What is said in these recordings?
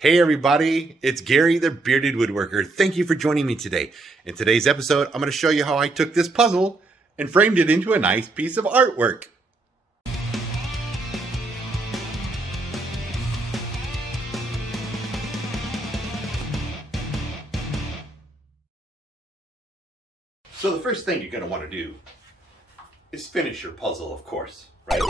Hey everybody, it's Gary the Bearded Woodworker. Thank you for joining me today. In today's episode, I'm going to show you how I took this puzzle and framed it into a nice piece of artwork. So the first thing you're going to want to do is finish your puzzle, of course, right?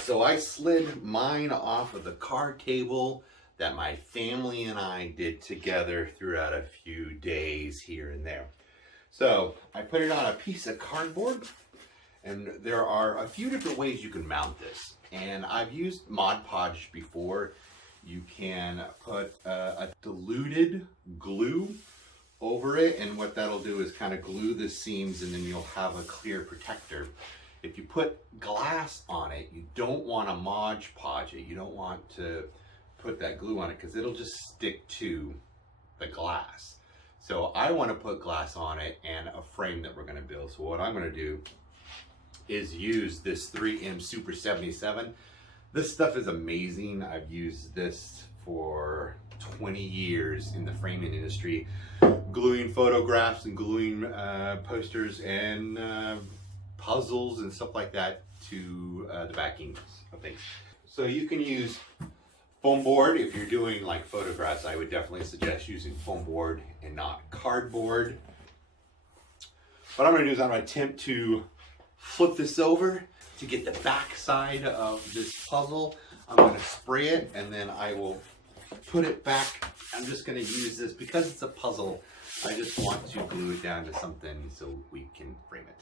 So I slid mine off of the card table that my family and I did together throughout a few days here and there. So I put it on a piece of cardboard, and there are a few different ways you can mount this. And I've used Mod Podge before. You can put a diluted glue over it, and what that'll do is kind of glue the seams, and then you'll have a clear protector. If you put glass on it, you don't want to Mod Podge it. You don't want to put that glue on it because it'll just stick to the glass. So I want to put glass on it and a frame that we're going to build. So what I'm going to do is use this 3M Super 77. This stuff is amazing. I've used this for 20 years in the framing industry, gluing photographs and gluing posters and puzzles and stuff like that to the backings of things. So you can use foam board. If you're doing like photographs, I would definitely suggest using foam board and not cardboard. What I'm going to do is I'm going to attempt to flip this over to get the back side of this puzzle. I'm going to spray it and then I will put it back. I'm just going to use this because it's a puzzle. I just want to glue it down to something so we can frame it.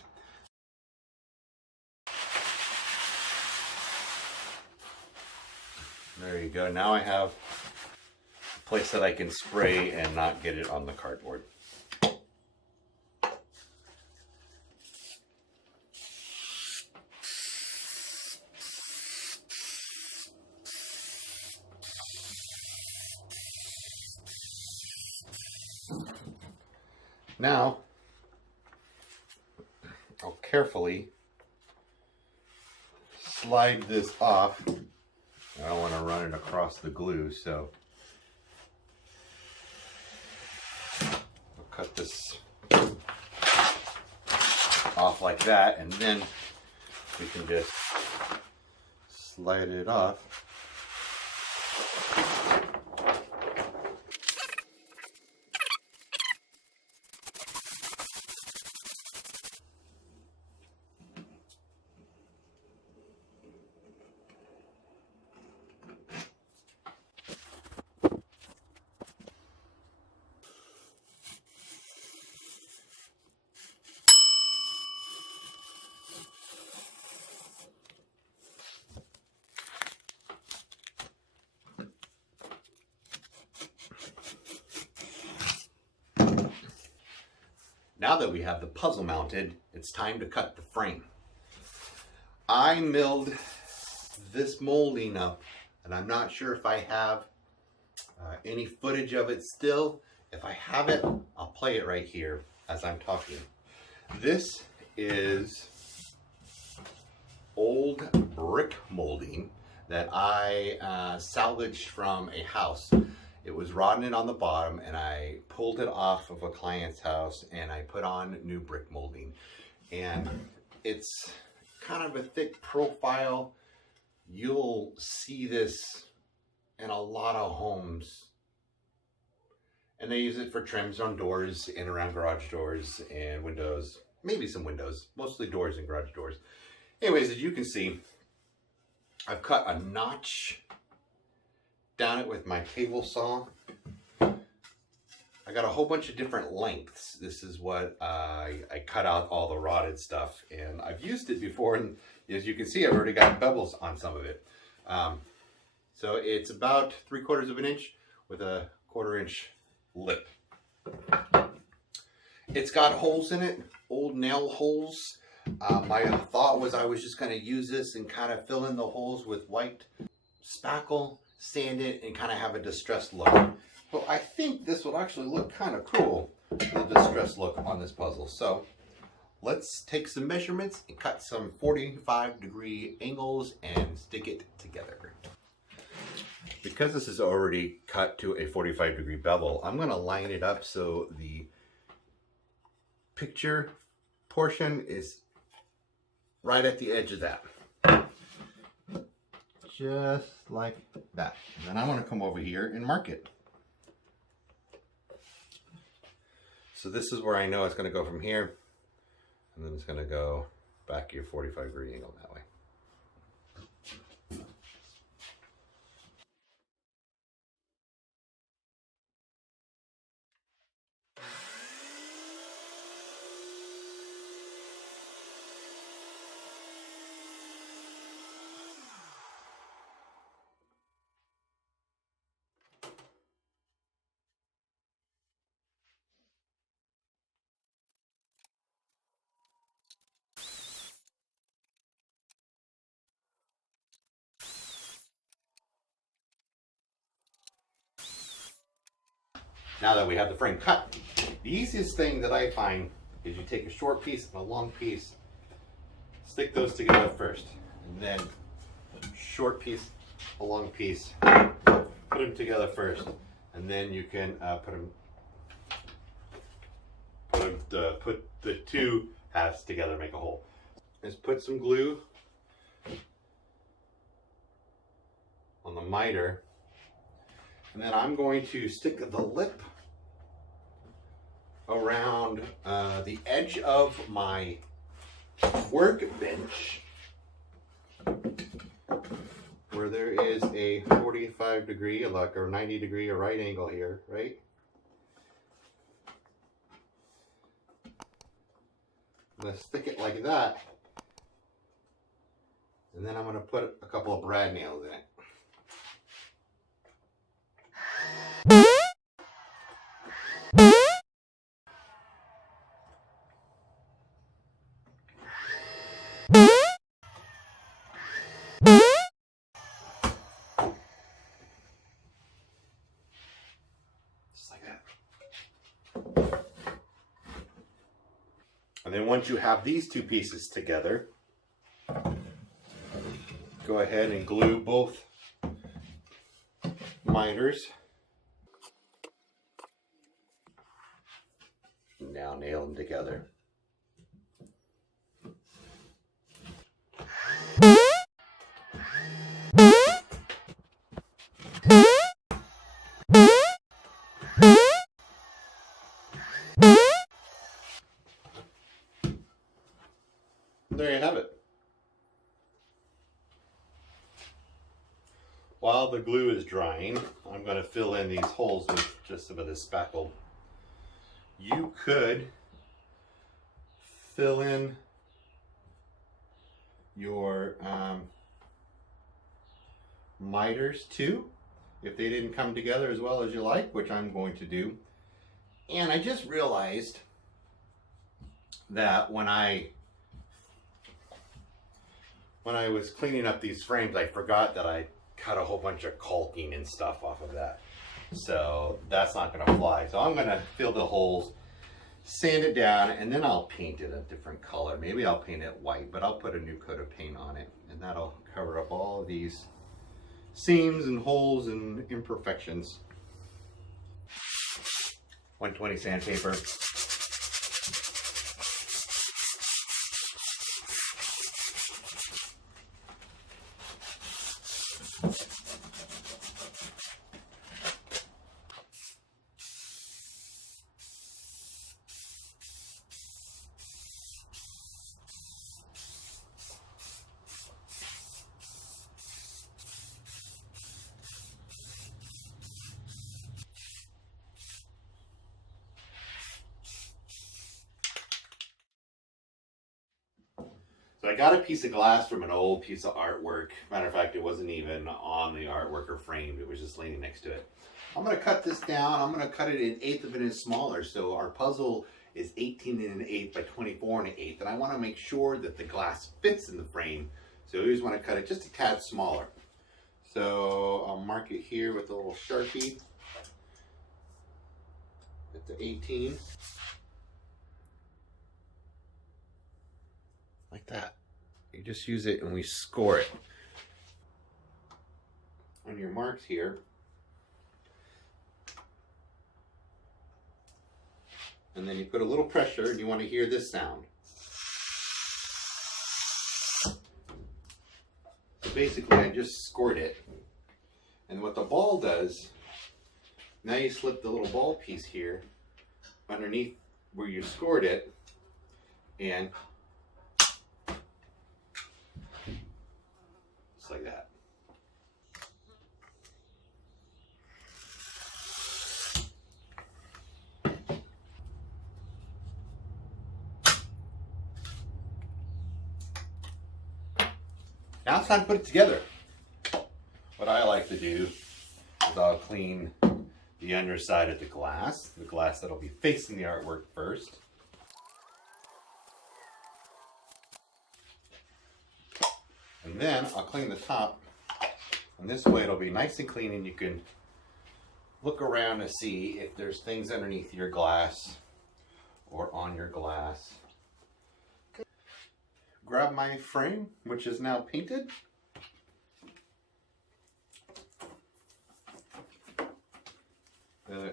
There you go. Now I have a place that I can spray and not get it on the cardboard. Now, I'll carefully slide this off. I don't want to run it across the glue, so I'll cut this off like that, and then we can just slide it off. Now that we have the puzzle mounted, it's time to cut the frame. I milled this molding up, and I'm not sure if I have any footage of it still. If I have it, I'll play it right here as I'm talking. This is old brick molding that I salvaged from a house. It was rotten on the bottom, and I pulled it off of a client's house and I put on new brick molding. And it's kind of a thick profile. You'll see this in a lot of homes. And they use it for trims on doors and around garage doors and windows. Maybe some windows, mostly doors and garage doors. Anyways, as you can see, I've cut a notch down it with my table saw. I got a whole bunch of different lengths. This is what I cut out all the rotted stuff, and I've used it before, and as you can see, I've already got beveled on some of it. So it's about 3/4 of an inch with a 1/4 inch lip. It's got holes in it, old nail holes. My thought was I was just going to use this and kind of fill in the holes with white spackle, sand it, and kind of have a distressed look. But I think this will actually look kind of cool, the distressed look on this puzzle. So let's take some measurements and cut some 45-degree angles and stick it together. because this is already cut to a 45-degree bevel, I'm going to line it up so the picture portion is right at the edge of that. Just like that. And then I want to come over here and mark it. So this is where I know it's going to go from here, and then it's going to go back your 45-degree angle that way. Now that we have the frame cut, the easiest thing that I find is you take a short piece and a long piece, stick those together first, and then short piece, a long piece, put them together first, and then you can put the two halves together, make a hole. Just put some glue on the miter, and then I'm going to stick the lip around the edge of my workbench where there is a 45-degree, like, or 90-degree, a right angle here, right? I'm going to stick it like that, and then I'm going to put a couple of brad nails in it. Just like that. And then once you have these two pieces together, go ahead and glue both miters. Now nail them together. There you have it. While the glue is drying, I'm going to fill in these holes with just some of this spackle. You could fill in your miters too, if they didn't come together as well as you like, which I'm going to do. And I just realized that when I was cleaning up these frames, I forgot that I cut a whole bunch of caulking and stuff off of that. So that's not going to fly. So I'm going to fill the holes, sand it down, and then I'll paint it a different color. Maybe I'll paint it white, but I'll put a new coat of paint on it, and that'll cover up all of these seams and holes and imperfections. 120 sandpaper. So I got a piece of glass from an old piece of artwork. Matter of fact, it wasn't even on the artwork or framed. It was just leaning next to it. I'm going to cut this down. I'm going to cut it an eighth of an inch smaller. So our puzzle is 18 1/8 by 24 1/8. And I want to make sure that the glass fits in the frame. So you always want to cut it just a tad smaller. So I'll mark it here with a little Sharpie at the 18. Like that. You just use it and we score it. on your marks here. And then you put a little pressure and you want to hear this sound. So basically I just scored it. And what the ball does, now you slip the little ball piece here underneath where you scored it, and just like that. Now it's time to put it together. What I like to do is I'll clean the underside of the glass that'll be facing the artwork first. And then I'll clean the top, and this way it'll be nice and clean and you can look around to see if there's things underneath your glass or on your glass. Grab my frame, which is now painted.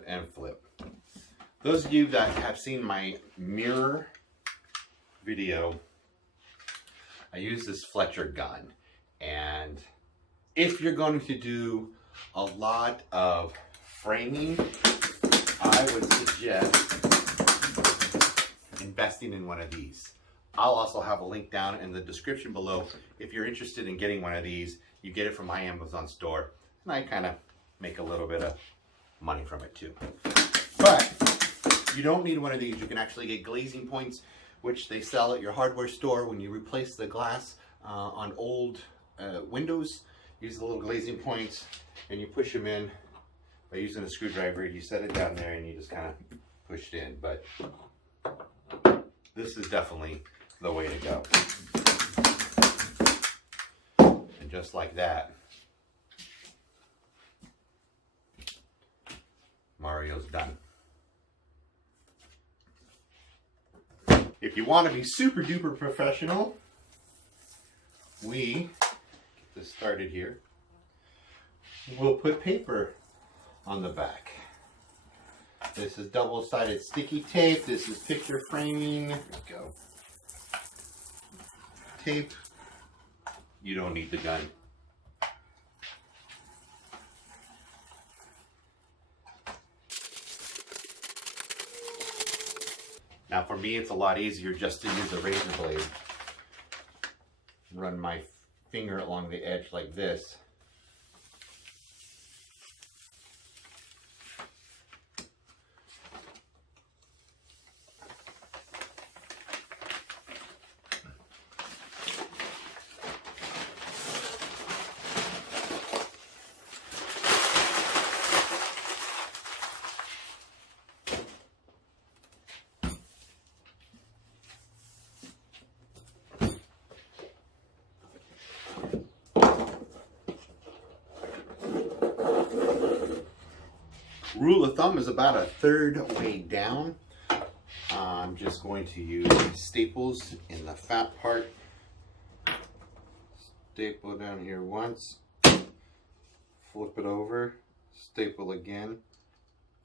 And flip. Those of you that have seen my mirror video, I use this Fletcher gun. And if you're going to do a lot of framing, I would suggest investing in one of these. I'll also have a link down in the description below. If you're interested in getting one of these, you get it from my Amazon store. And I kind of make a little bit of money from it too. But you don't need one of these. You can actually get glazing points, which they sell at your hardware store when you replace the glass on old windows. Use the little glazing points and you push them in by using a screwdriver. You set it down there and you just kind of push it in. But this is definitely the way to go. And just like that, Mario's done. If you want to be super duper professional, we get this started here. We'll put paper on the back. This is double-sided sticky tape. This is picture framing. There we go. Tape. You don't need the gun. Now for me, it's a lot easier just to use a razor blade. Run my finger along the edge like this. Rule of thumb is about a third way down. I'm just going to use staples in the fat part. Staple down here once, flip it over, staple again,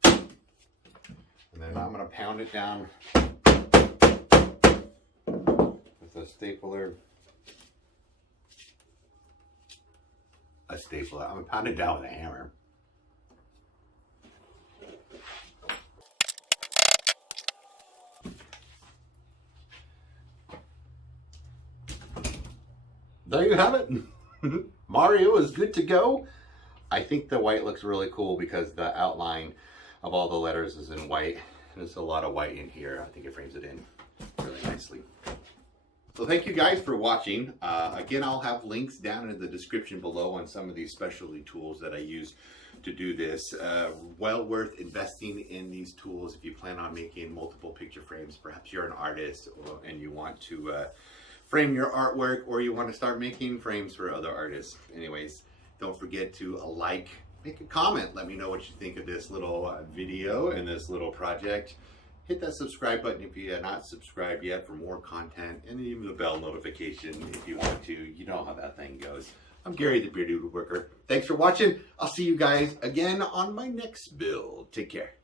and then I'm going to pound it down with a stapler. I'm going to pound it down with a hammer. There you have it. Mario is good to go. I think the white looks really cool because the outline of all the letters is in white. There's a lot of white in here. I think it frames it in really nicely. So thank you guys for watching. Again, I'll have links down in the description below on some of these specialty tools that I use to do this. Well worth investing in these tools if you plan on making multiple picture frames. Perhaps you're an artist and you want to frame your artwork, or you want to start making frames for other artists. Anyways, don't forget to make a comment. Let me know what you think of this little video and this little project. Hit that subscribe button if you have not subscribed yet for more content, and even the bell notification if you want to. You know how that thing goes. I'm Gary, the Bearded Woodworker. Thanks for watching. I'll see you guys again on my next build. Take care.